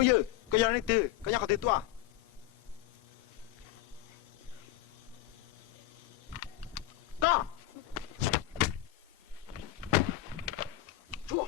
cô yêu cô yêu này từ cô nhà có từ tua có chua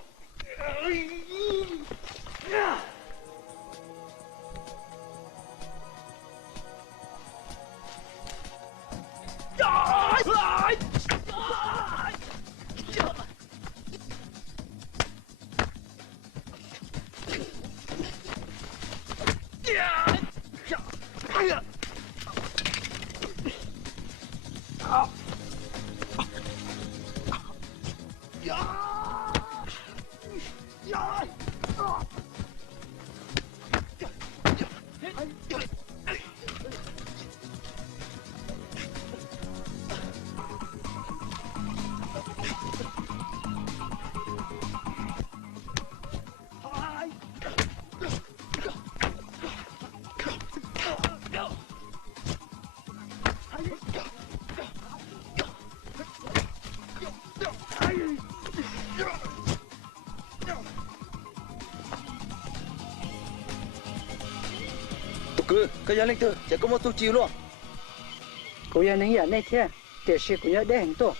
cái nhà linh tử chỉ có một tu chiếu luôn cô nhà này nhà này thế để sự của nhà để hành tổ